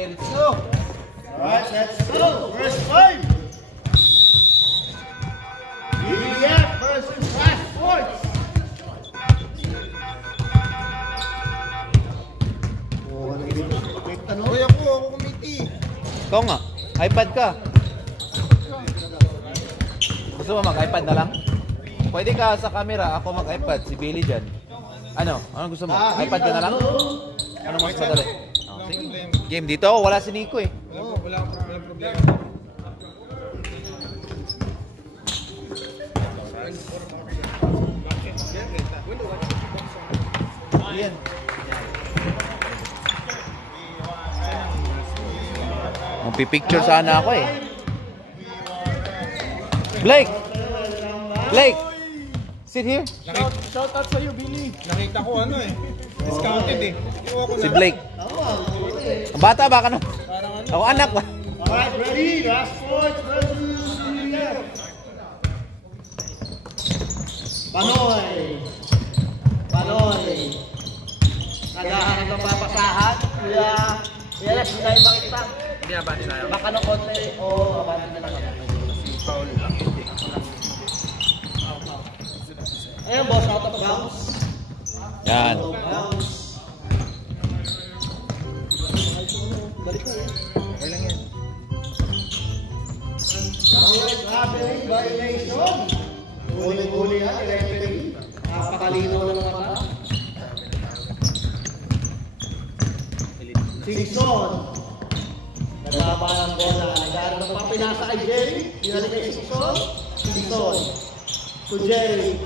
Okay, let's go. Alright, let's go. First fight. BBF versus Flash Sports. Uy, ako kumiti. Ikaw nga, iPad ka. Gusto mo mag-iPad na lang? Pwede ka sa camera, ako mag-iPad, si Billy dyan. Ano? Ano gusto mo? iPad ka na lang? Ano mas madali? Oh, sige. Game dito ako, wala si Nico eh. Oo, walang problema. Yan. Magpipicture sana ako eh. Blake! Blake! Sit here. Shout out sa'yo, Billy. Nakita ko ano eh. Discounted eh. Si Blake. Ang bata ba ka no? Ako anak ba? Alright, ready? Flash Sports versus BBF. Panoy. Panoy. Naghahanap ng papasahan. Kaya, yes, hindi tayo makita. Hindi abati tayo. Baka ng konti o abati na lang. Foul lang. Ayan, boss, out of bounds. Yan. Out of bounds. Balik ko eh. Okay lang yan. Alright, referee violation. Huli-huli yan, referee. Napakalinaw ng mata. Singson. Nagkaba ng bola. Nagkaroon ng papinasa kay Jerry. Dinalik kay Singson. Singson. To Jerry.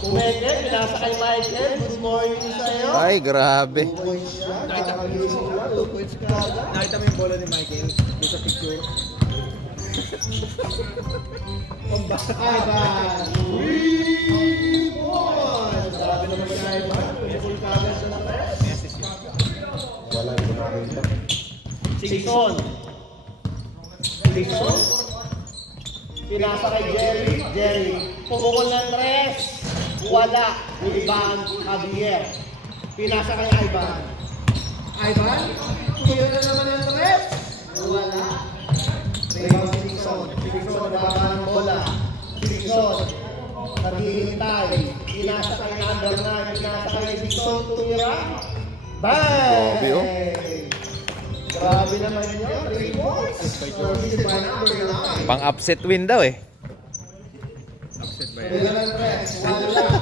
Kumeke, pinasa kay Michael. Good morning sa'yo. Ay, grabe. 2 points yan. Nakakagising lang. 2 points ka agad. Nakita mo yung bola ni Michael doon sa picture. Ivan. 3 points. Sabi naman si Ivan. Full kagad sa natas. Wala yung nakita. Singson. Singson. Pinasa kay Jerry. Jerry. Pumukol ng 3. Wala. Ivan Javier. Pinasa kay Ivan. Ivan. Kuya na naman yung 3. Wala. Rebound Singson. Singson nababa ng bola. Singson. Naghihintay. Pinasa kay number 9. Pinasa kay Singson. Tumira. Bang! Grabe, oh. Grabe naman yun. 3 points. Service by number 9. Pang-upset win daw eh. Upset ba yan? Wala ng press. Wala.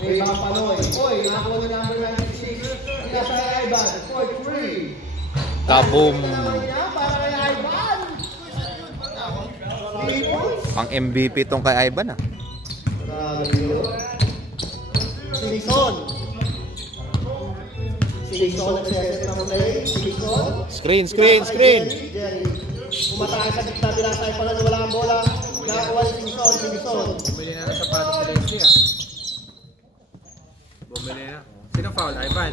Rebound Panoy. Oy, nakakuha na number 96. Pinasa kay Ivan. 4-3. Kaboom. Para kay Ivan. 3 points. Pang-MVP tong kay Ivan ah. Grabe yun. Singson. Singson nagseset ng play. Singson. Screen, screen, screen. Jerry. Umatake sa gitna. Binasay pala na wala ang bola. Nakakuha si Singson. Singson. Bumili na ng sapatos sa Leslie ah. Bumili na. Sino foul? Ivan.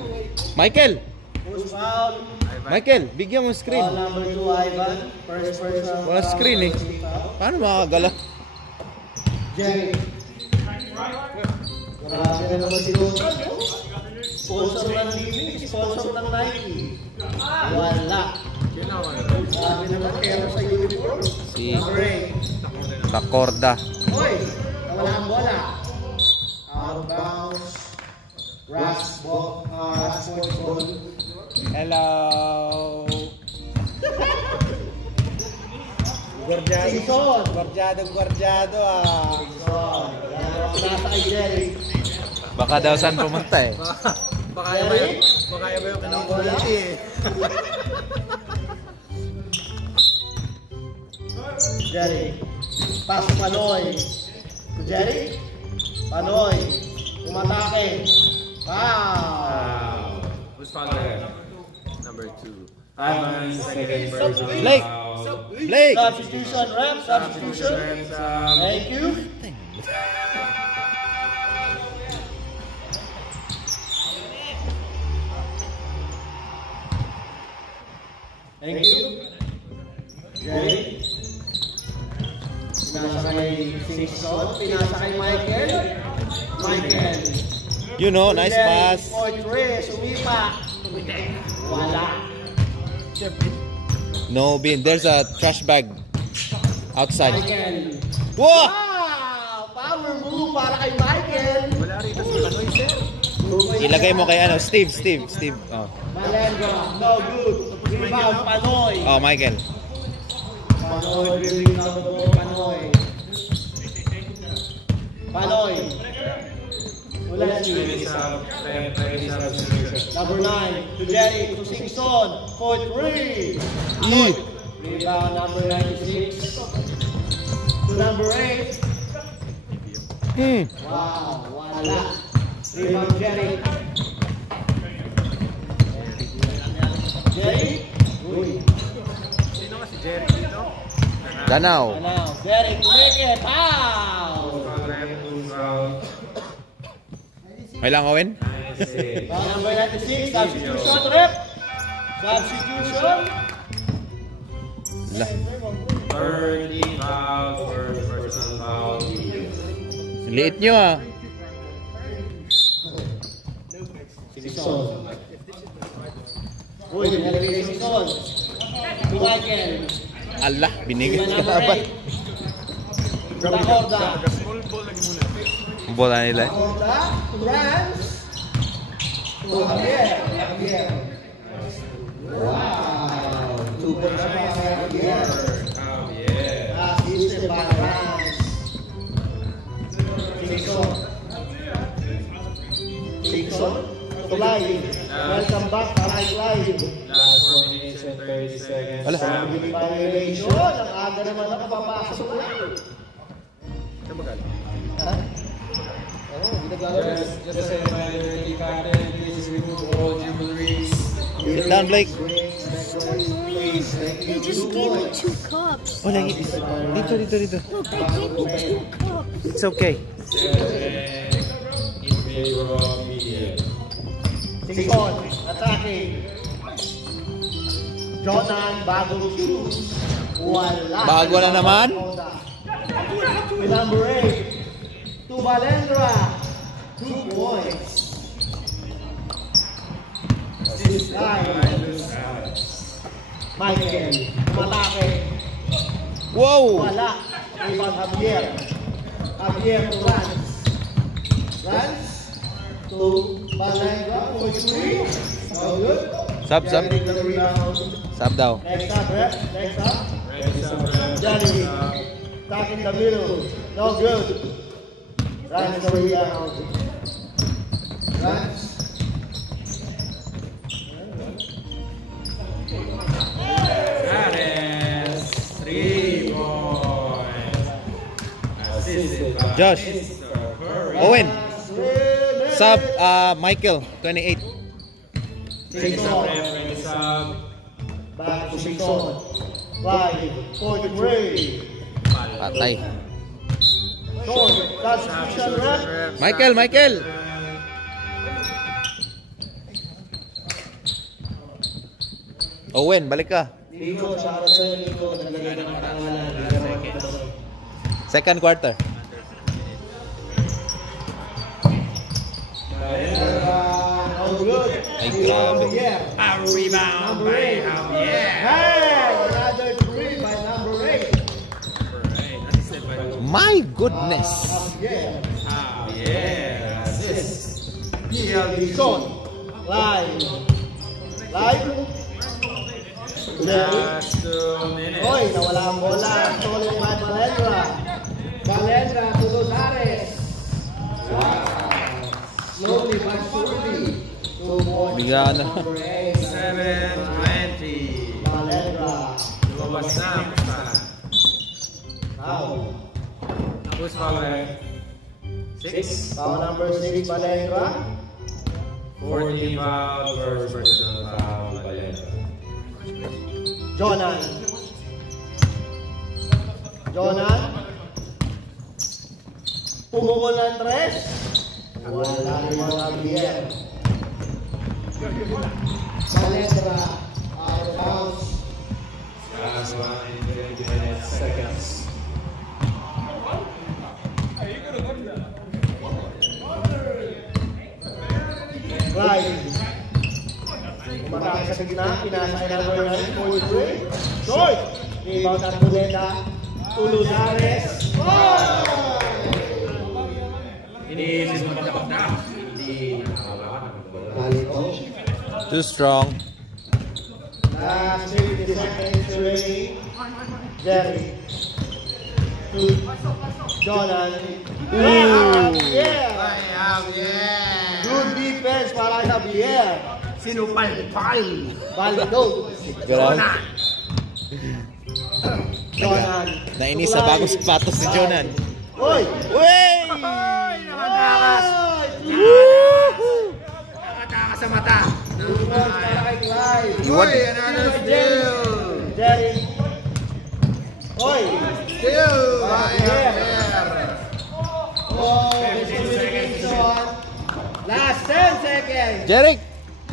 Michael! Who's foul? Ivan. Michael, bigyan mo screen. Foul number 2, Ivan. First person. Wala screen eh. Paano makakagala? Jerry. Grabe na naman si Logan. Sponsor ng TV, sponsor ng Nike. Wala. Yun ako eh. Grabe naman pero sa uniform. Si Number 8. Takorda. Hoy! Nawala ang bola. Out of bounds. Sports ball. Hello! Guardiado. Singson. Guardiado ah. Singson. Pinasa kay Jerry. Baka daw saan pumunta eh. Baka iba yung kinukuliti eh. Jerry. Pass to Panoy. To Jerry. Panoy. Umatake. Wow. Who's foul there? Number 2. Ivan, second person. Blake! Blake! Substitution, ref. Substitution. Thank you. Thank you. Jerry. Pinasa kay Singson. Pinasa kay Michael. Michael. You know, nice pass. For 3, sumipa. Wala. No bin. There's a trash bag outside. Michael. Whoa! Wow! Power move para kay Michael. Wala rito si Manoy, sir. Ilagay mo kay ano, Steve. Oh, Malenga. No good. Rebound, Panoy. oh Michael. Panoy, dribbling down the ball, Panoy. Panoy. Ulansi. Number 9, to Jerry, to Singson, for 3. Rebound, number 96. To number 8. Wow, wala. Rebound, Jerry. Jerry. Uy. Sino nga si Jerry dito? Danaw. Now, Jerry, kumikit. Pow! May lang, Owen? Number 96, substitution, rep. Substitution. Lah. 30 foul for personal foul. Liit nyo ah. Singson. Uy, nalagay Singson. To Michael. Allah, To binigay ka number ba? 8. To Bacorda. Bola nila. Bacorda. To Rans. To Javier. Wow. 2 points pa kay Javier. Assisted by Rans. Singson. Singson. To Clyde. Welcome back para kay Clyde. Last 4 minutes and 30 seconds. Wala. Violation. Ang aga naman nakapapasok lang. Ha? Oo, ginagalaw. Just a reminder, the captain, please remove all jewelries. Sit down, Blake. They just gave me 2 cups. Oh, lagi. Dito. Look, they gave me 2 cups. It's okay. 7 in favor of media. Singson, attacking. Jonan, bagong shoes. Wala. Bago na naman? With number 8. To Valendra. 2 points. This guy. Michael, umatake. Wow! Wala. Ibang Javier. Javier to Rans. Rans to Valendra. 4-3. Oh, good. Sub. Getting the rebound. Sub daw. Next up, rep. Next up. Johnny. Back in the middle. No good. Rans the rebound. Rans. That is 3 points. Assisted by Josh. Mr. Curry. Owen. Sub, Michael, 28. Singson. Reference sub. Back to Singson. 5, 4-3. Patay. Short. Substitution rep. Michael. Owen, balik ka. Nico, shout out sa'yo, Nico. Naglagay ng pangalan. Second quarter. Oh, good. Ay, grabe. A rebound Number by 8. Javier. Hey, another 3 by number 8. Right. Assisted by My goodness. Yeah. Javier. Assist. Singson. Live. Last 2 minutes. Hoy, nawala ang bola. Stolen by Valendra. Valendra to Lozares. Wow. Slowly but surely. 2 points. Bigla na. Number 8. 7:20. Valendra. Lumabas na ang basta. Foul. Who's foul left? 6. Foul number 6, Valendra. 40 foul first personal foul. Valera. Jonan. Pumukol ng 3. Wala rin mga Javier. Valendra. Out of bounds. Last 1 in 20 minutes, seconds. Right. Umatake sa gitna, pinasa kay number 9, forward three. Short! Rebound at Bulenda. Tuluzares. Iniisis mo pagkakapda. Hindi nakakawakan. Palito. Too strong. Last 50 seconds remaining. Jerry. To Jonan. Yeah! Good defense para sa Javier. Sinupal-pal. Baldo. Grabe. Jonan. Nainis sa bagong sapatos si Jonan. Uy! Wey! Nakatakas. Nakatakas sa mata. Para kay Clyde. Iwan. Another steal. Jerry. Oy! Steal. Javier. Oh, discrimination. Last 10 seconds. Jeric,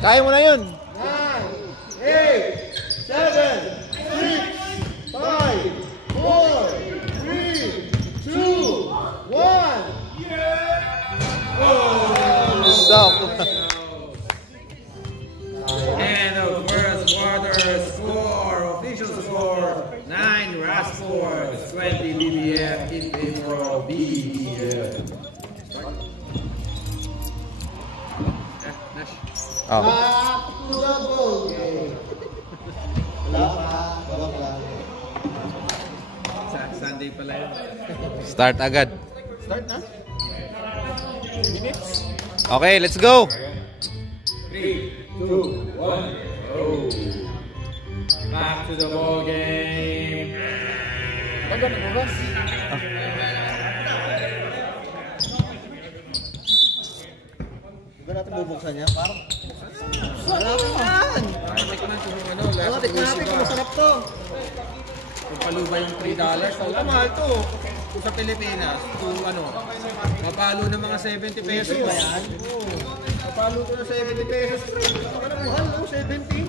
kaya mo na yun. 9, 8, 7, 6, 5, 4, 3, 2, 1. Stop. And the first quarter score, official score, 9 Rasports, 20 BBF in favor of BBF. Oh. Back to the goal game. Wala pa. Wala pa. Sunday pala yun. Start agad. Start na? Minutes? Okay, let's go. 3, 2, 1, go. Back to the ball game. Baga na oras. Baga natin bubuksan niya. Parang sarap yan! Tikman ko yung ano, Oo, tikman natin kung masarap to. Kung paluba yung $3, so mahal to. Kung sa Pilipinas, kung ano, mapalo ng mga 70 pesos. Ba yan? Mapalo to ng 70 pesos. Ano mahal no? 70?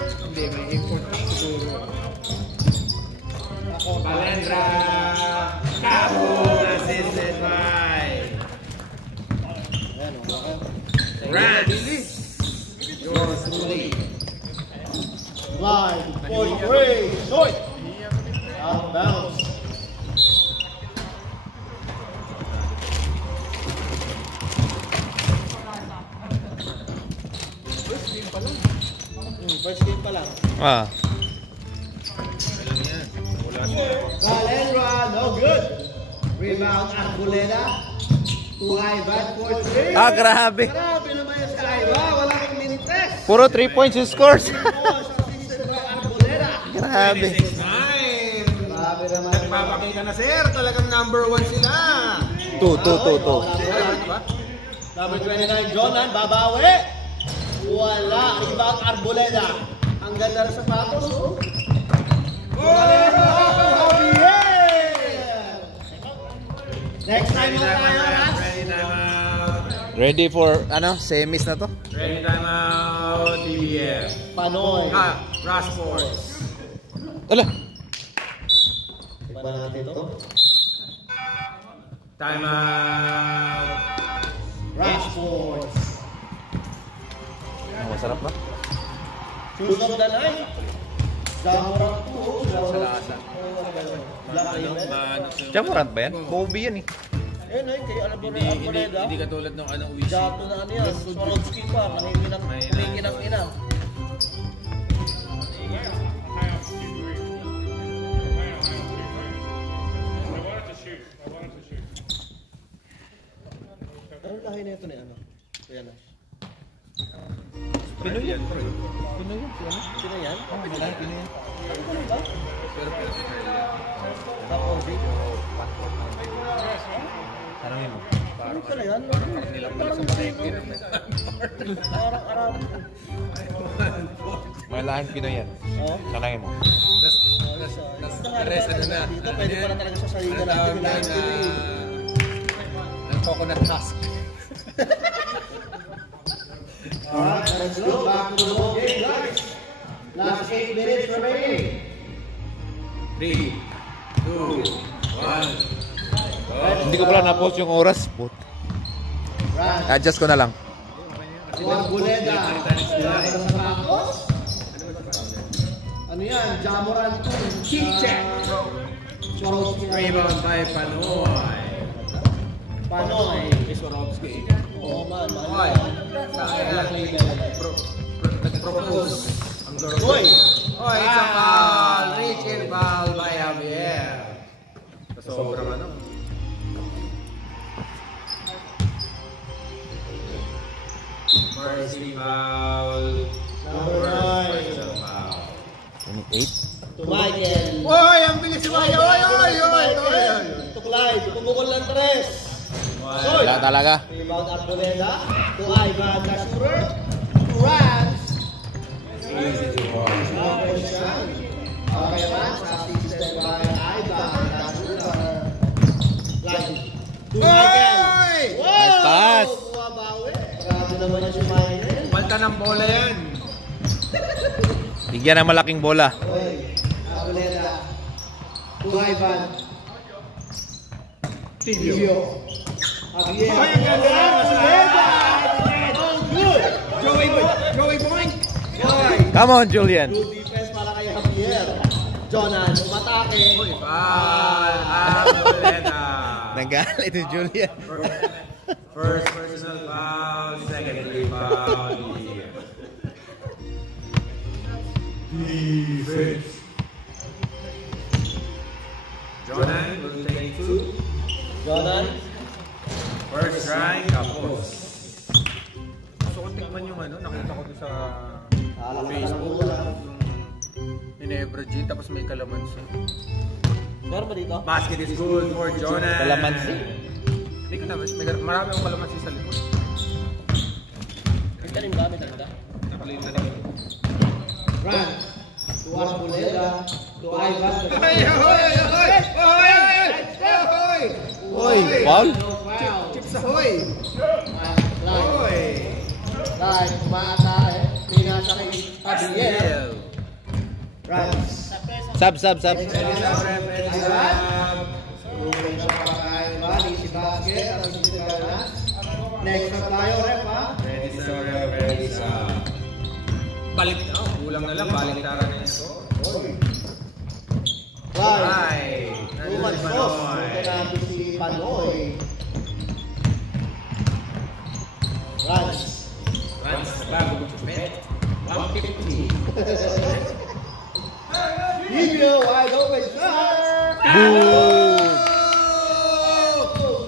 Hindi, may import siguro. Balendra! Kaho! Assisted by Ayan o. Rans! Yours truly. Line, point, three, short! Out of bounds. First game pa lang. Ah. Valendra, no good. Rebound, Arboleda. To Ivan for three. Ah, grabe. Grabe naman yung sa Ivan. Wala kang minutes. Puro 3 points yung scores. Assisted by Arboleda. Grabe. 26-9! Grabe naman. Nagpapakita na sir, talagang number 1 sila. 2. Number 29, Jonan, babawi. Wala. Rebound, Arboleda. Ang ganda ng sapatos, oh. Next time mo tayo, Ras. Ready time out. Ready for, semis na to? Ready time out, DBF. Panoy. Rasports. Ala. Iba natin ito. Time out. Rashfords. Masarap na. Choose of the night. Zamorant 2. Salasa. Jamorant ba yan? Kobe yan eh. Eh, no, kay Arboleda. Hindi katulad ng ano, Wish. Jato na ano yan. Swarovski pa. Naninginang ina. Anong lahi na ito ni ano? Kaya na. Pinoy yan. Pinoy yan. Sino yan? Pinoy yan. Ano ba ba? Pero Tapos, Tanongin mo. ano pala yan? Parang Arab. May lahan Pinoy yan. Oh. Tanongin mo. Rest ano na. Dito, pwede pa na talaga sa sarili natin. Kailangan Pinoy. Ang coconut husk. Alright, let's go. Back to the ball game, guys. Last 8 minutes remaining. 3, 2, 1. Hindi ko pala na-post yung oras. Put. Run. Adjust ko na lang. Arboleda. Wala sa Racos. Ano yan? Jamoran 2. Kick check. Swarovski. Rebound by Panoy. Panoy. Swarovski. Oo man. Oy. Nag-propose. Ang garo. Oy. Oy, it's a foul. Rachel foul by Javier. Sobrang ano. Mercy foul. Number 9. Personal foul. 28. To Michael. Oy, ang bilis si Maya. Oy. To Clyde. Pumukol ng 3. Soy. Wala talaga. Rebound Arboleda. To Ivan Lasher. To Rans. Easy to watch. Okay, Rans. Assisted by Ivan Lasher. Clyde. To Michael. Wow! Nice pass. Bumabawi. Grabe naman yan si Michael. Palta ng bola yan. Bigyan ng malaking bola. Oy. Arboleda. To Ivan. Tibio. Javier. Oy, ang ganda. Arboleda. Oh, good. Joey Boink. Come on, Julian. Good defense para kay Javier. Jonan, umatake. Foul. Arboleda. Nagalit si Julian. First personal foul. Secondary foul. Defense. Jonan will take 2. Jonan. First try, kapos. Gusto ko tingnan yung ano, nakita ko doon sa Facebook. Ginebra G, tapos may kalamansi. Meron ba dito? Basket is good for Jonan. Kalamansi? Hindi ko na, marami akong kalamansi sa likod. May tanim ba? May tanim ba? Nakalita na. Run. To Arboleda. To Ivan. Oy, foul? No foul. Chips ahoy! Like, umaatake. Pinasa kay Javier. Runs. Sub. Ivan. Tulong siya para kay Ivan. Easy basket. At si Gana. Next na tayo, rep ha? Ready, balik na, kulang na lang, balik tara na ito. Right. Ay, Tuman si Sos. Panoy. Ito natin si Panoy. Runs. Runs, bago bet. 150. Tibio, wide open shot. Boom!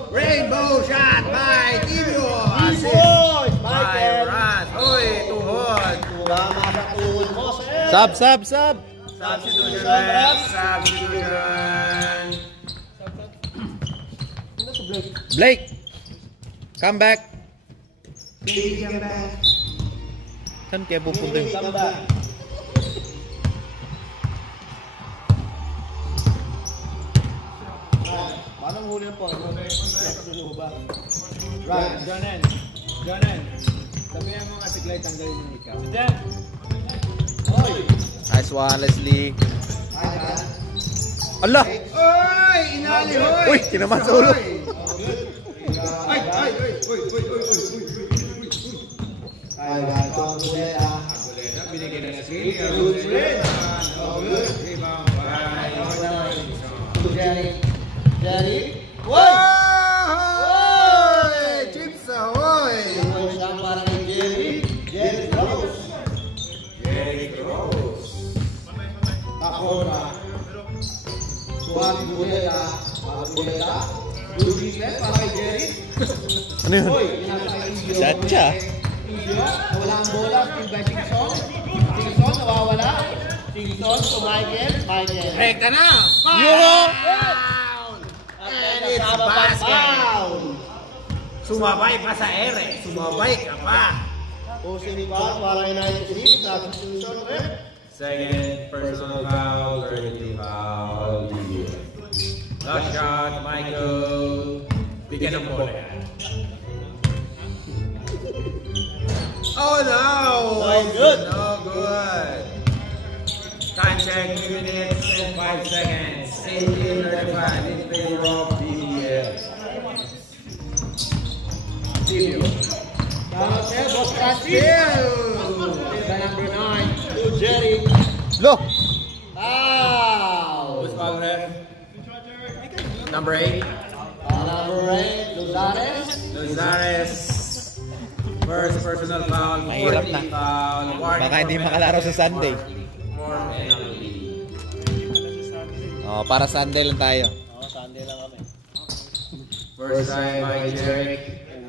Rainbow shot by Tibio. Assist Boys, by Michael. Ran. Uy, tuhod. Tumama sa tuhod mo, sir. Sub. Substitution. Ano si Blake? Blake, come back. Saan kaya pupunta yun? Come back. Paano huli po? Sulo ba? Right. Jonan. Sabihan mo nga si Clyde tanggalin yung ikaw. Oy. Nice one, Leslie. Ivan. Allah! Oy! Inali, hoy! Uy, tinaman sa ulo. Ay! Ivan. Arboleda. Arboleda, binigyan na si Arboleda. Rebound by To Jerry. Jerry. Oy! Chips ahoy! Tuloy siya para kay Jerry. Jerry Rose. Jerry Rose. Takora. To Arboleda. Arboleda. Good defense para kay Jerry. Ano yun? Oy, inasa kay Tibio. Chacha. Tibio, nawala ang bola. Still by Singson. Singson, nawawala. Singson to Michael. Michael. Rekta na! Yo! And it's basket. Foul. Sumabay pa sa ere. Sumabay ka pa. Posing foul para kay 96. Substitution, rep. Second personal foul, 30 foul. Last shot, Michael. Bigyan ng bola yan. Oh no! No good. No good. Time check, 3 minutes and 5 seconds. 18:35 in favor of BBL. Tibio. Still by number 9 to Jerry. Lo! Foul. Who's foul ref? Number 8. Number 8, Luzares. Luzares. First personal foul. Mahirap na. Foul. Warning Baka hindi for makalaro sa penalty. Sunday. For penalty. Oh, para Sunday lang tayo. Sunday lang kami. First time by Jeric.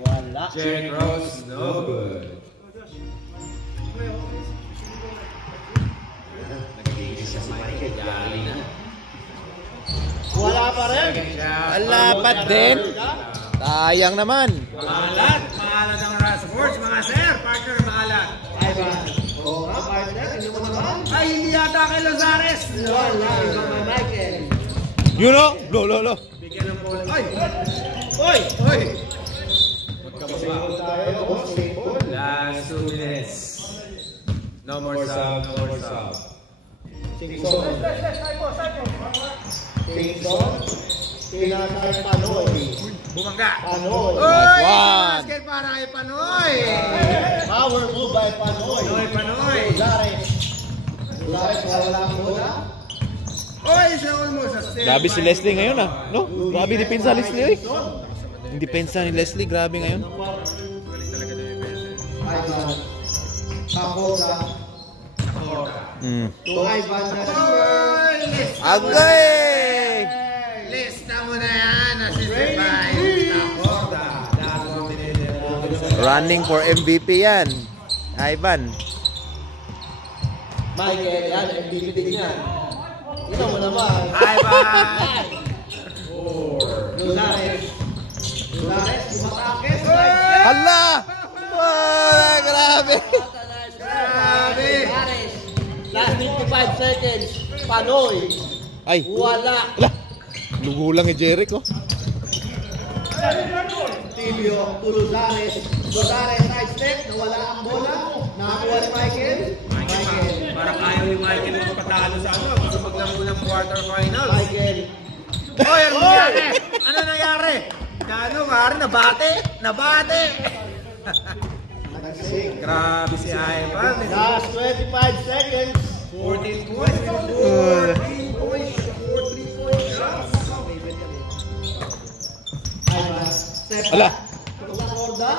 Wala. Jeric Rose. No good. Wala pa rin. Alapat din. Sayang naman. Maalat. Maalat ang Rasa Sports. Mga sir. Partner, maalat. Ivan. Oo nga, partner. Hindi mo naman. Ay, hindi yata kay Lozares. Wala. Ibang Michael. You know? Lo. Bigyan ng bola. Ay! Oy! Oy! Tayo, boss. Last 2 minutes. No more sub. No more sub. Singson. Pinakay Panoy. Bumangga. Panoy. Oy! One. Basket para kay Panoy. Power move by Panoy. Panoy. Luzares. Luzares, wala ang bola. Oy! Siya almost a steal. Grabe si Leslie ngayon ah. No? Grabe depensa ni Leslie. Yung depensa ni Leslie, grabe ngayon. Galing talaga na yung defense. Ivan. Pakosa. Hmm. To Ivan na Silver. Agay! Lista mo na yan. Assisted by Takorda. Running for MVP yan. Ivan. Michael, yan, MVP din yan. Ito mo naman. Ivan! Luzares. Luzares, umatakes. Hala! Oh, grabe! Grabe! Luzares. Last 55 seconds. Panoy. Ay! Wala. Hala! Lugo lang ni Jeric oh. Tibio to Luzares. Luzares side step. Nawala ang bola. Nakakuha ni Michael. Michael. Parang ayaw ni Michael magpatalo sa ano. Gusto maglaro ng quarterfinals. Michael. Oy, ano nangyari? Ano nangyari? Ano, pare, nabate? Nabate! Nagsing. Grabe si Ivan. Last 25 seconds. 14 points. 14 points. 4 3-point shots. Ivan. Step. Hala! Takorda.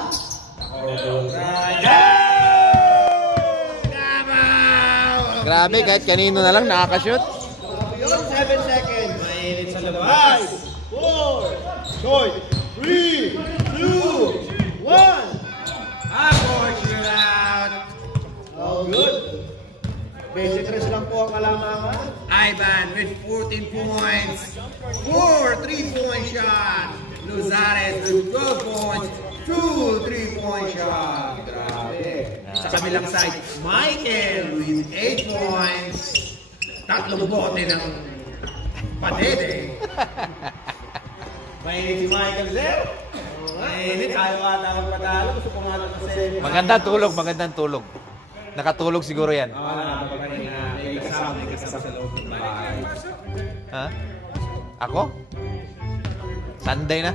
Grabe, kahit kanino na lang nakakashoot. Yun, 7 seconds. Mainit sa labas. 5, 4, short, 3, 2, 1. Ako, shoot out. Oh, good. 23 lang po ang kalamangan. Ivan with 14 points. 4 3-point shots. Luzares with 12 points. 2 3-point shots. Grabe. Sa kabilang side, Michael with 8 points. Tatlong bote ng padede. Mainit si Michael, sir. Mainit. Ayaw ata magpatalo. Gusto pumatalo sa 7. Magandang tulog. Nakatulog siguro yan. May kasama sa loob ng bahay. Ha? Ako? Sunday na?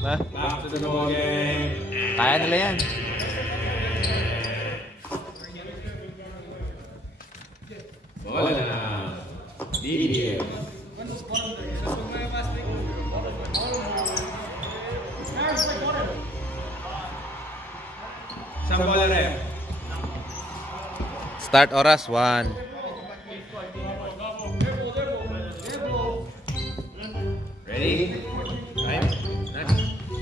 Ha? Back to the ball game. Kaya nila yan. Bola na. DBM. Isang bola ref. Start oras, 1. Ready? Time?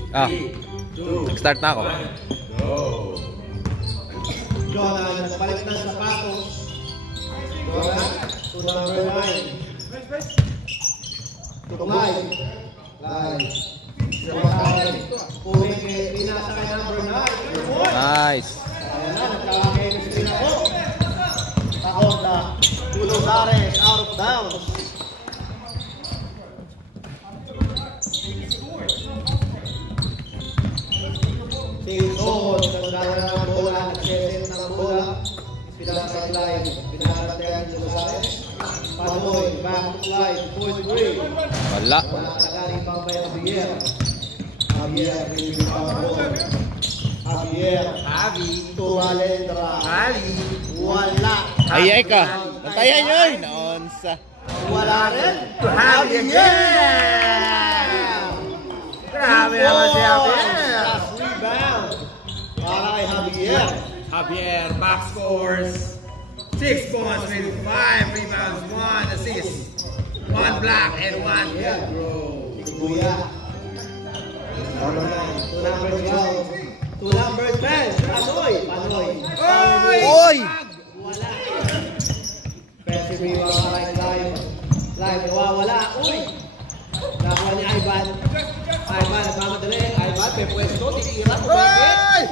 Ah, 2, nag-start na ako. go. Jonah, nagpalit ng sapatos. Jonah, to number 9. To Clyde. Clyde. Jonah, pumike, pinasa kay number 9. Nice. Ayan na, nagkakakemis din ako. Takorda. To Luzares, out of bounds. Singson, nagdala ng bola, nagseset ng bola. Pinasa kay Clyde. Pinakatayan ni Luzares. Panoy, back to Clyde, point 3. Wala. Wala ka galing pang by Javier. Javier, bring it up. Javier. To Valendra. Wala. Ayay ka. Bantayan nyo. Naonsa. Wala rin. To Javier. Grabe naman si Javier. Last rebound. Para kay Javier. Javier, box scores 6 points with 5 rebounds, 1 assist, 1 block, and 1 field goal. Kuya. To number 10. Panoy. Oy! Wala. Defensive rebound para kay Live. Live, nawawala. Uy! Nakuha ni Ivan. Ivan, nagmamadali. Ivan, may pwesto. Titira.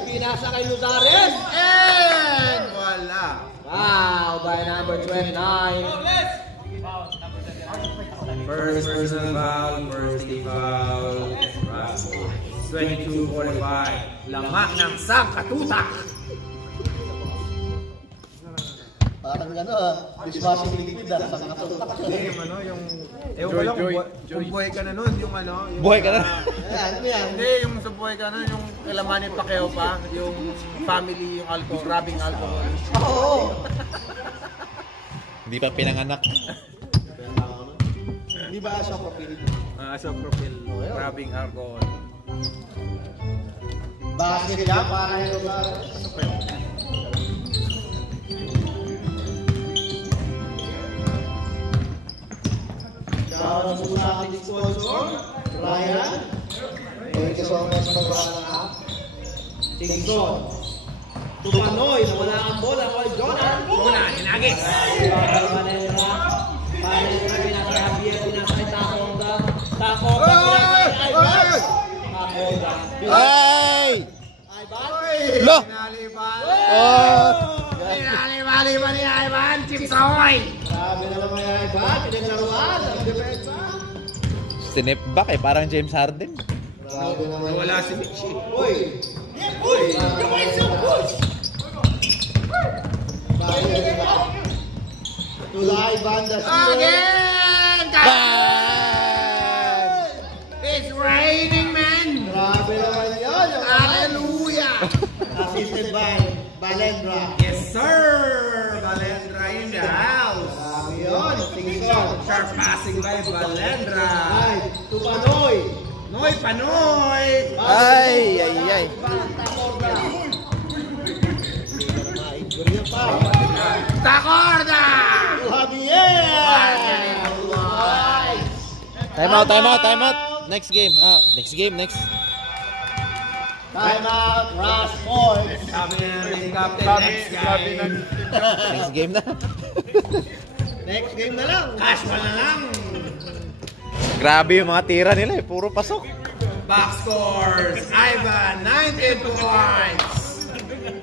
Pinasa kay Luzares. And wala. Wow, by number 29. First personal foul, first team foul. 22-45. Lamak ng sangkatutak. Parang dishwashing liquid sa nakatutak. Yung ewan ko lang kung buhay ka na nun, yung Buhay ka na? Ano yan? Hindi, yung sa buhay ka nun, yung kailaman ni Pacquiao pa, yung family, yung alcohol, rubbing alcohol. Oo. Hindi pa pinanganak. Di ba siya profil? Sa profile, rubbing alcohol. Basket lang para yung Luzares. Shoutout po sa ating sponsor, Ryan. Thank you so much for running up. Tingson. Tupanoy, nawala ang bola kay Jonathan. Una, hinagis. Valendra. Valendra, pinasa Javier, pinasa kay Taconga. Taconga, pinasa kay Ivan. Taconga. Ay! Ivan. Lo! Pinaliban. Oh! Pinaliban ni Ivan. Chips ahoy! Grabe naman kay Ivan. Pinaglaruan. Ang depensa. Sinip back eh, parang James Harden. Grabe naman. Wala si Michi. Uy! Uy! Tulay banda Again! Bang! It's raining, man! Grabe naman yun. Hallelujah! Assisted by Valendra. Yes, sir! Valendra in the house. Grabe yun. Tingson. Sharp passing by Valendra. Ay, Tupanoy. Noy Panoy! Ay, ay, ay. Tacorda! Javier! Time out, time out, time out. Next game. Next game, next. Time out, Rush Boys. Sabi na ng captain, next game. Next game na. Next game na lang. Casual na lang. Grabe yung mga tira nila eh. Puro pasok. Box scores, Ivan, 19 points.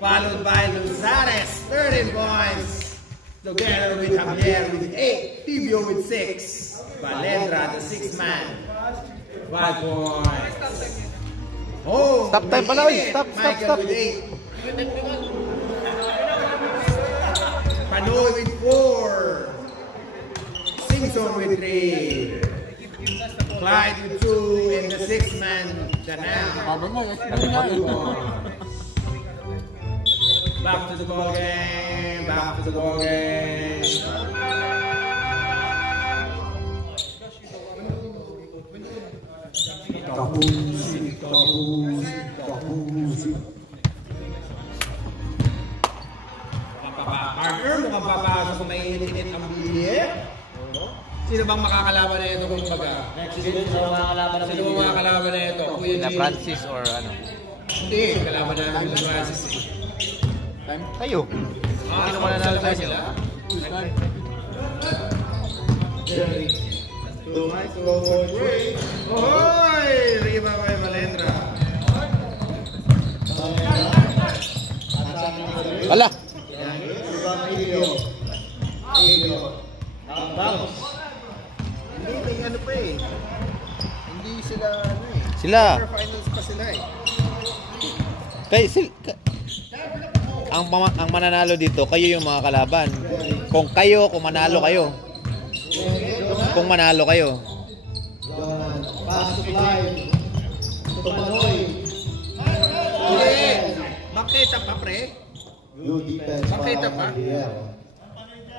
Followed by Luzares, 13 points. Together with Javier with 8, Tibio with 6. Valendra, the 6th man, 5 points. Oh, Stop time pala, oy. Stop, stop, Michael stop. with 8. Panoy with 4. Singson with 3. Clyde with 2 and the 6th man, Danao. Back to the ball game. Back to the ball game. Partner, mukhang papasok kung mainit-init ang bilit. Sino bang makakalaban na ito kung baga? Next game, sa mga kalaban na Sino bang makakalaban na ito? Kuya Na G? Francis or ano? Hindi, kalaban na namin sa Francis. Kayo. Ano mo na natin sila? Jerry. 2, 4, 3. Ohoy! Riba kay Valendra. Wala. Hindi, may ano pa eh. Hindi sila ano eh. Sila. Finals pa sila eh. Ang mananalo dito, kayo yung mga kalaban. Kung manalo kayo. Kung manalo kayo. Pass to Clyde. Tupanoy. Hindi! Baketa pa, pre. New defense Baketa para pa? Javier.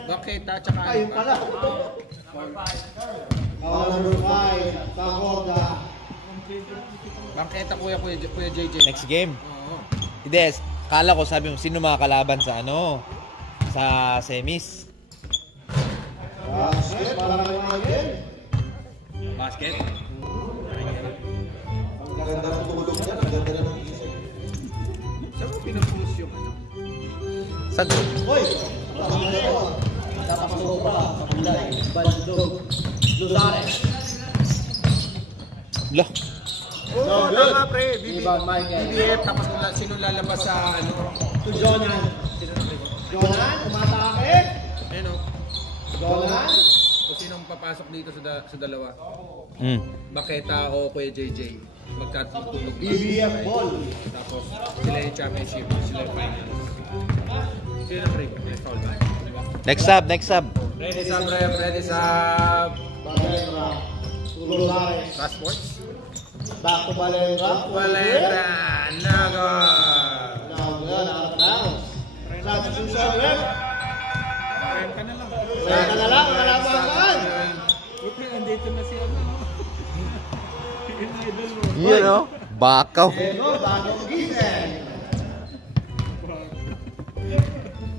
Baketa, tsaka Ayun pala. Number 5, Sakoga. Baketa, kuya JJ. Next game. Oo. Hindi, kala ko sabi mo, sino mga kalaban sa ano? Sa semis. Basket para kay Michael. Basket. Ang ganda ng tulog niya, ang ganda ng isip. Saan mo pinapulos yung ano? Sagot. Hoy! Dapat sobra sa kulay. Bandog. Luzares. Lah. Oo, good. tama, pre. Rebound, Michael. BBF, tapos sino lalabas sa ano? To Jonan. Sino na rin? Jonan, umatake. Ayun o. Jonan. O sinong papasok dito sa dalawa? Mm. Baketa o Kuya JJ? Magkatulog. BBF ball. Tapos sila yung championship, sila yung finals. Sino na rin? May foul ba? Next sub, next sub. Ready sub, ref. Ready sub. Balenra. Luzares. Fast sports? Back to Balenra. Valera. Nago. Substitution, ref. Ref ka na lang, kalabangan. You know? Bakaw. Eno, bagong gising.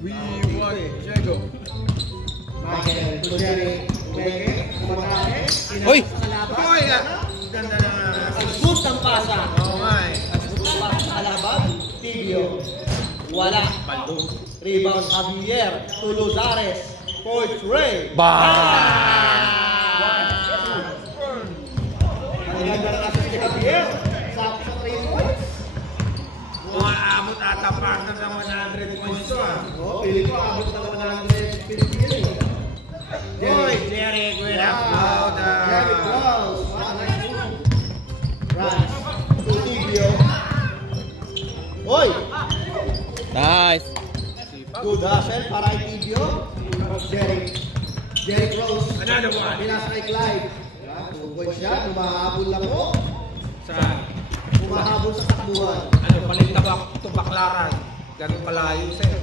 We want Diego. Michael, to Jerry. Umeke, umatake. Hoy! Pinasa sa kalaban. Hoy! Ganda na. Ang shoot ng pasa. Oo nga eh. Ang shoot ng pasa sa kalaban. Tibio. Wala. Paldo. Rebound Javier. To Luzares. Coach Ray. Ang ganda na kasi si Javier. Sa 3 points. Umaabot ata partner ng 100 points to ah. Oh, pili ko abot na 150 yun eh. Hoy, Jerry Guerra. Jerry Close. What a nice move. Runs. To Tibio. Hoy! Nice. Good hustle para kay Tibio. Jerry Close. Another one. Pinasa kay Clyde. Tugod siya. Humahabol lang po. Sa Humahabol sa takbuhan. ano, palintabak to Baklaran. Ganun palayo sa'yo.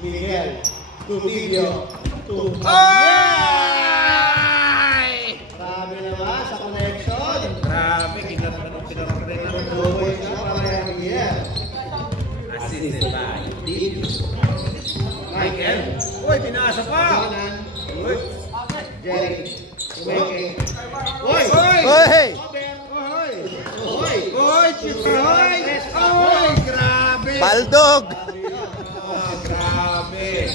Miguel. To Tibio. To Ay! Grabe naman sa connection. Grabe, kinat na nung pinarorena. Tugod siya para kay Miguel. Assisted by Tibio. Michael. Uy, pinasa pa! Kanan. Uy! Jerry. Umeke. Hoy! Uy! Hoy! Hoy! Hoy! Uy, Chipper! Uy! Uy! Grabe! Baldog! Oh, grabe!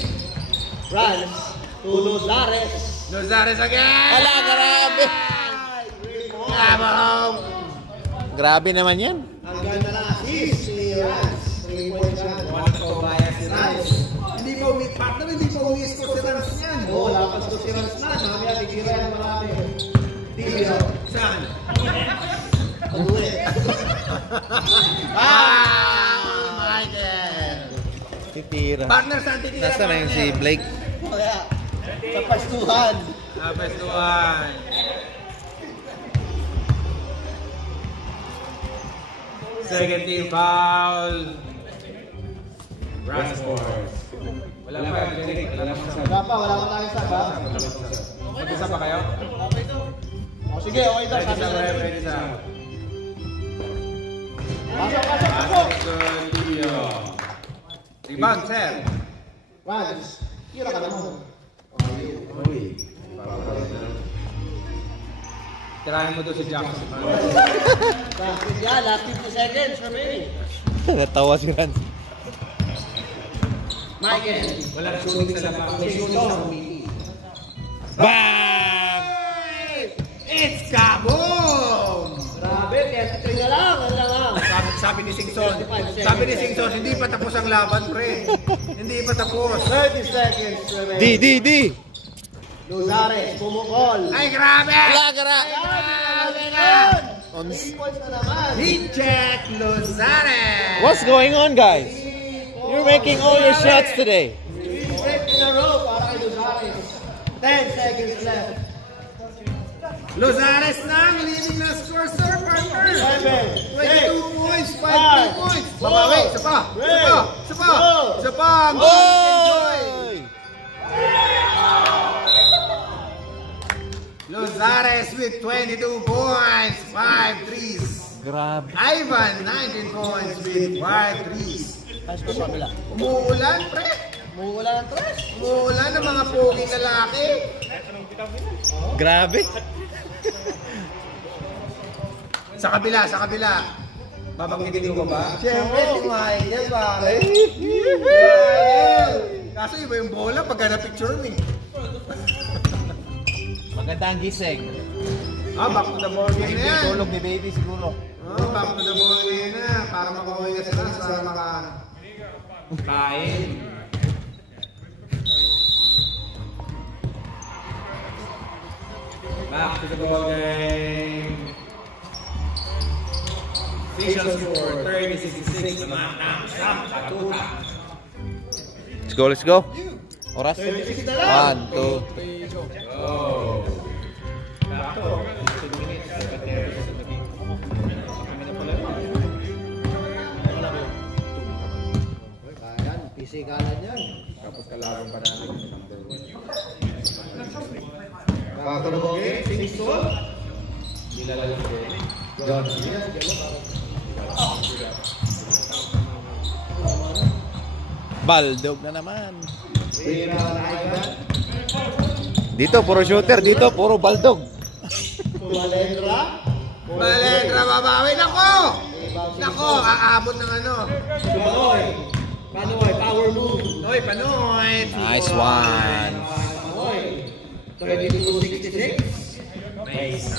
Runs. To Luzares. Luzares again! Ala, grabe! Bravo! Grabe naman yan. Ang ganda na assist si Rans. 3 points shot. Walang kaubaya si Rans. Hindi pa partner, hindi pa umi-score si Rans yan. Oo, lapas ko si Rans na. Mamaya bigyan ng marami. Tibio. Saan? Pag-uwi. Michael! Titira. Partner, saan titira? Nasaan na yun si Blake? Kaya, sa pastuhan. Apestuan. Second team foul. Rasmus. Wala pa, Derek. Wala pa sa. Wala pa tayong saba. Mag-isa pa kayo? O sige, okay daw. Ready Sabi sa sa ref, ready sa. Pasok, pasok, pasok. Pasok, Tibio. Rebound, sir. Rans. Kira ka naman. Tirahin mo doon si Jackson. Practice yan. Last 50 seconds remaining. Natawa si Ran. Michael. Walang shooting sa labas. Bam! It's kaboom! Grabe, 33 na lang. Ano lang. Sabi ni Singson, hindi pa tapos ang laban, pre. Hindi pa tapos. 30 seconds remaining. D! Luzares, pumukol. Ay, grabe! Ala, grabe! On 3 points na naman. Hinchek Luzares! What's going on, guys? You're making all your shots today. 3 straight in a row para kay Luzares. 10 seconds left. Lozares na, leading na score, sir, partner. 7, 22 points, 5 five, points. four, Babawi, isa pa, isa pa. Ang enjoy. Lozares with 22 points, 5 threes. Grabe. Ivan, 19 points with 5 threes. Ayos ko sa kabila. Umuulan, pre. Umuulan ng tres. Umuulan ng mga poging lalaki. Grabe. Sa kabila. Babanggitin ko ba? Siyempre, si Michael, pare. Kaso iba yung bola pagka na-picture mo eh. Maganda ang gising. Back to the ball game na yan. Tulog ni baby siguro. Back to the ball game na. Para makuha ka sila, para maka... Kain. Back to the ball game. Official score, 30-66. Let's go. Oras? 36 na lang. 1, 2, 3. Go. Sakto. 15 minutes. Ayan, pisikalan yan. Tapos kalaban pa natin yung number 1. Back to the ball game. Singson. Nilalang ko. Baldog na naman. Rebound, Ivan. Dito, puro shooter. Dito, puro baldog. Tumalendra. Malendra, babawi. Nako, aabot ng ano. Panoy. Panoy, power move. Oy, Panoy. Nice one. Panoy. 32-66. Nice.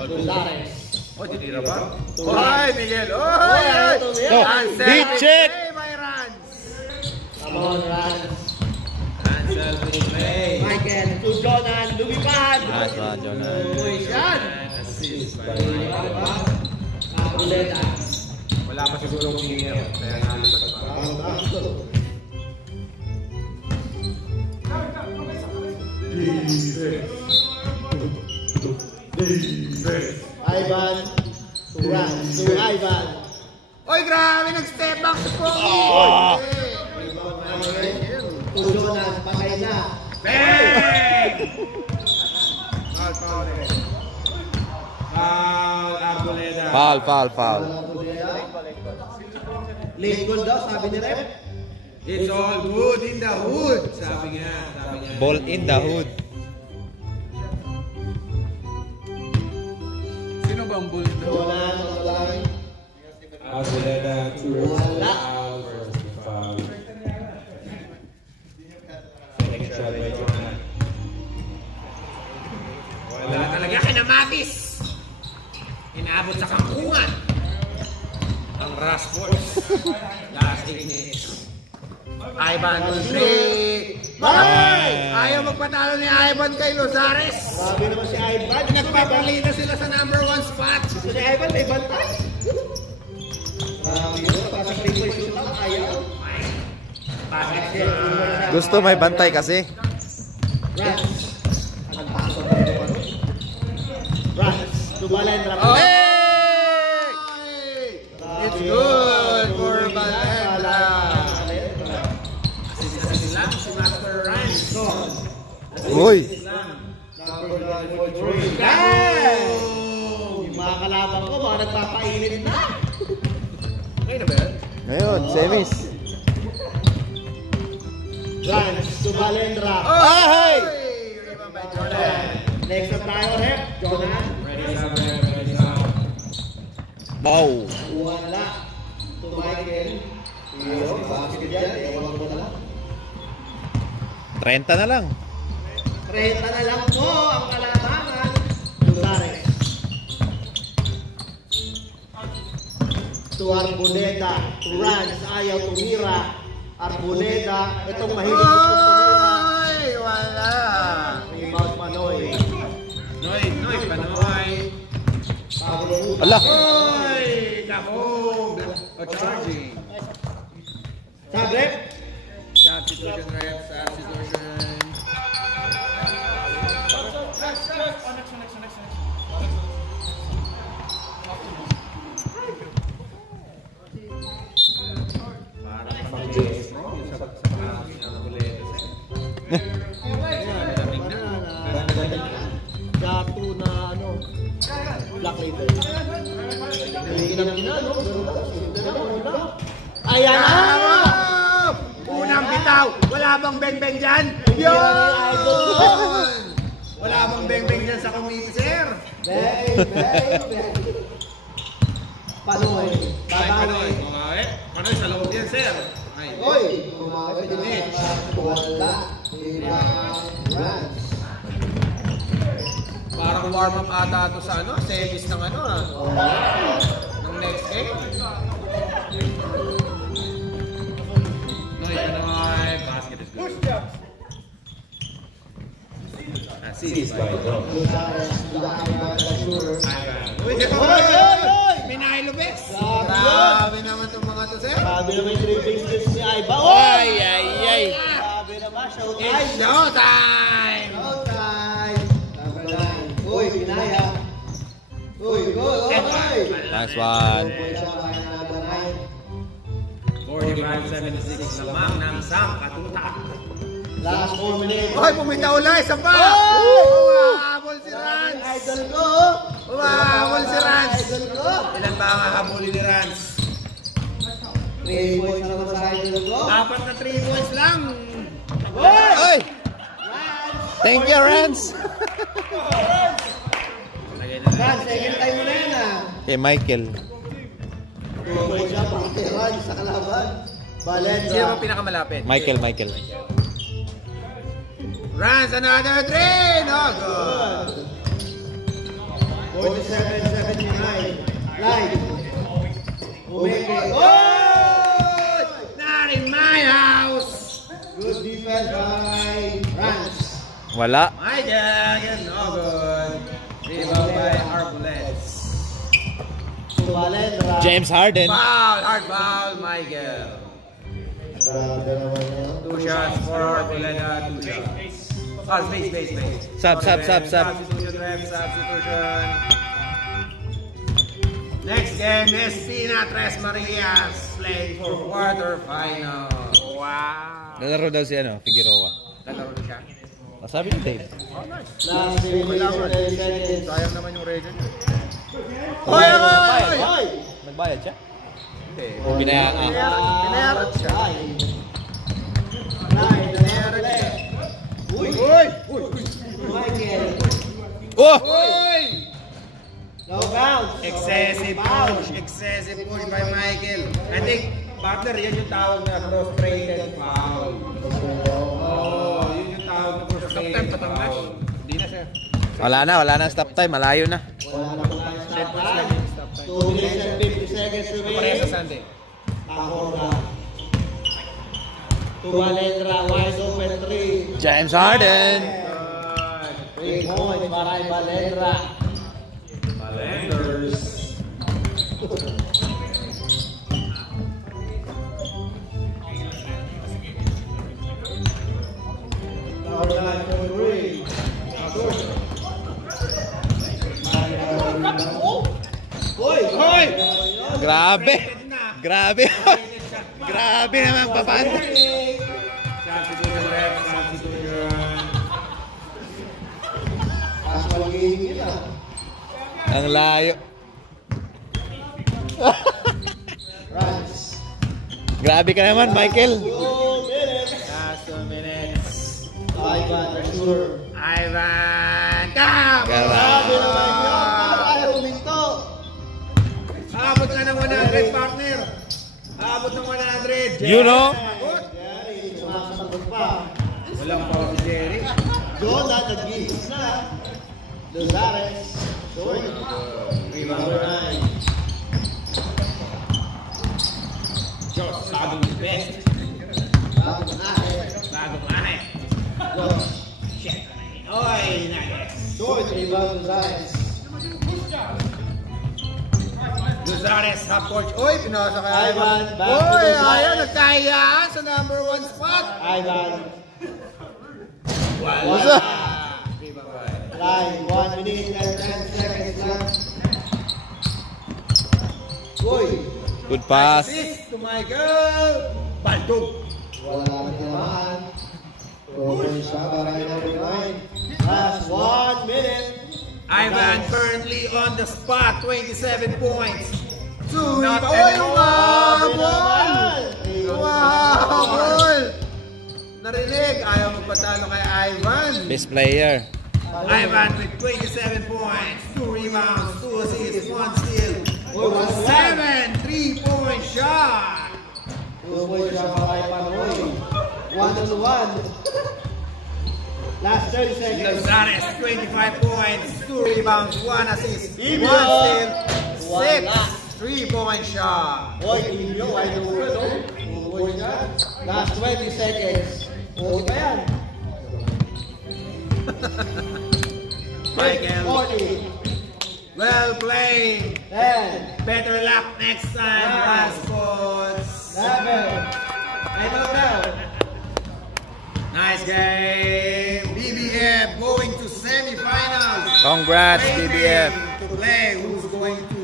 Lozares. Oh, tinira ba? Oy, Miguel. Oy! Oh, Ansel, heat check. play by Rans. Come on, Rans. Ansel, play. Michael, to Jonan, lumipad. Nice one, Jonas. Uy, yan. Assist by Rans. Abuleta. Wala pa siguro umiiyak. Kaya nalipat pa. Ivan. To Rans. To Ivan. Oy, grabe, nag-step back si Pogi. To Jonan, patay na. Bang! Foul, Arboleda. Foul. Late goal daw, sabi ni Rep. It's all good in the hood. Sabi nga. Ball in the hood. Sino ba ang bull in the hood? Jonan, online. Arboleda, true. Wala. Foul. Second shot by Jonan. Wala talaga kinamatis. Inaabot sa kampungan. Ang Rashford. Last 8 minutes. Ivan will play. Ayaw magpatalo ni Ivan kay Lozares. Grabe naman si Ivan. Nagpapalita sila sa number 1 spot. Si Ivan may bantay. Grabe yun. Pasang 3-point shoot lang. Ayaw. Bakit Gusto may bantay kasi. Rans. Nagpasok pa rin ano? Rans. Tumalan. Hey! It's good for Valendra. Assist lang si Master Rans. Uy! Yung mga kalaban ko, mga nagpapainit na. Okay na ba yan? Ngayon, semis. Rans. Tumalendra. Ay! Rebound by Jordan. Next na tayo, Rep. Jonan. Ready sa ready sa. Bow. Wala. To Michael. Iyo, basket dyan. Ewan ko na lang. 30 na lang. 30 na lang po ang kalabangan. Lozares. To Arboleda. To Rans. Ayaw tumira. Arboleda. Itong mahilig gusto tumira. Oy! Wala! Rebound Manoy. Noy, Panoy. Ala! Oy! Kabog! O charging. Sabi? Substitution, ref. Substitution. Ayan na! Unang bitaw! Wala bang beng-beng dyan? Idol ko! Wala bang beng-beng dyan sa committee, sir? Bang! Panoy. Panoy. Panoy sa loob yan, sir. Oy! Kumawag din eh. Wala. Rans. Parang warm-up ata ito sa semis ng ng next game. Panoy. Basket is good. Assist by Dom. Pinay Lopez. Grabe naman itong mga to, sir. Grabe naman yung 3 bases ni Aiba. Ay. Grabe naman. Showtime. It's showtime! Showtime. Number 9. Uy, pinaya. Uy, go. Uy. Nice one. 45-76 lamang ng isang katutak. Last 4 minutes. Hoy, pumitaw ulit! Isa pa! Oh! Umahabol si Rans! Idol ko. Umahabol si Rans! Idol ko. Ilan ba ang hahabulin ni Rans? 3 points na naman sa idol ko. Apat na 3 points lang! Oy! Thank you, Rans. Rans, second time mo na yan Kay Michael. 2 points siya pang Rans sa kalaban. Valenza. Sino ang pinakamalapit? Michael. Rans, another 3! No, good! 47-79. Live. Umeke. Oh! Not in my house! Good defense by Rans. Wala. My God, no good! Rebound by Arbolets. Valenza. James Harden. Foul! Hard foul, Michael. Grabe naman yan. 2 shots for Arboleda, 2 shots. Space. Sub. Substitution, ref, substitution. Next game is Pina Tres Marias playing for quarterfinal. Wow! Nalaro daw si Figueroa. Lalaro na siya. Sabi ni Dave. Last 3 minutes. Sayang naman yung record niya. Hoy! Nagbayad siya? Hindi. Binayaran siya. Binayaran siya. Uy! Michael. Oh! Uy! No bounce. Excessive push by Michael. I think, partner, yan yung tawag na frustrated foul. Oh, yun yung tawag na frustrated foul. Hindi na, sir. Wala na stop time. Malayo na. Wala na po tayo stop time. 2 minutes and 50 seconds Pareha sa remaining. Sunday. Ahora. To Valenza, wide open 3. James Harden. 3 points para kay Valenza. Malenders. Now 9 for 3. Hoy! Grabe. Grabe naman papanda. Substitution ref, substitution. Casual game nila. Ang layo. Rans. Grabe ka naman, Michael. 2 minutes. Last 2 minutes. Ivan, sure. Ivan, come! Grabe naman yun. Paano kaya huminto? Abot na ng 100, partner. Abot ng 100. You know? Jerry, sumasagot pa. Walang pa si Jerry. Jonah, nag-gihis na. Lozares. Short. Number 9. Diyos, bagong best. Bagong ahit. Bagong ahit. Josh. Shit. Oy, nice. Short, rebound Lozares. Lozares, half court. Oy, pinasa kay Ivan, back to Oy, Lozares. ayaw, nagkahiyaan sa number 1 spot. Ivan. Wala. Line, 1 minute and 10 seconds left. Uy! Good pass. Assist to Michael. Baldog. Wala na tinamaan. Progress pa para kay number 9. Last 1 minute. Ivan currently on the spot, 27 points. Not Oy, anymore. umabol! Panalo kay Ivan. Best player. Ivan with 27 points, 2 rebounds, 2 assists, 1 steal, Uy, 7 3-point shot. 2-point shot para Ivan. Uy. 1-on-1. Last 30 seconds. Gonzalez, 25 points, 2 rebounds, 1 assist, 1 Ibyo. steal, 6 Wala. 3-point shot. Uy, Ibyo, wide open, no? 2-point shot. Last 20 seconds. Okay ba yan? Michael, 40. well played. 10. Better luck next time, Rascals. 11. I know now. Nice game. BBF going to semifinals. Congrats, Waiting BBF. to play who's going to